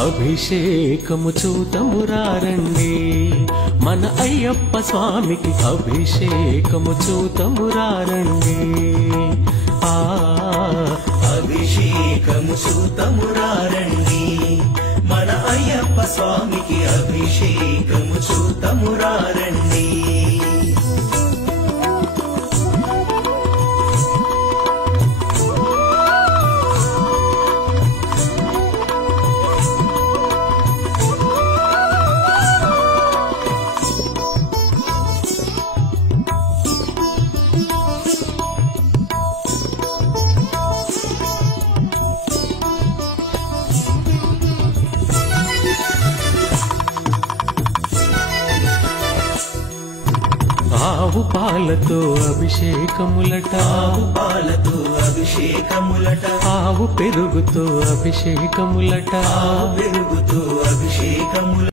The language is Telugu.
అభిషేకము చూతమురారండి మన అయ్యప్ప స్వామికి అభిషేకము చూతమురారండి అభిషేకము చూతమురారండి మన అయ్యప్ప స్వామికి అభిషేకము చూతమురారండి ఆవు పాలతో అభిషేకములట ఆవు పాలతో అభిషేకములట ఆవు పెరుగుతో అభిషేకములట ఆవు పెరుగుతో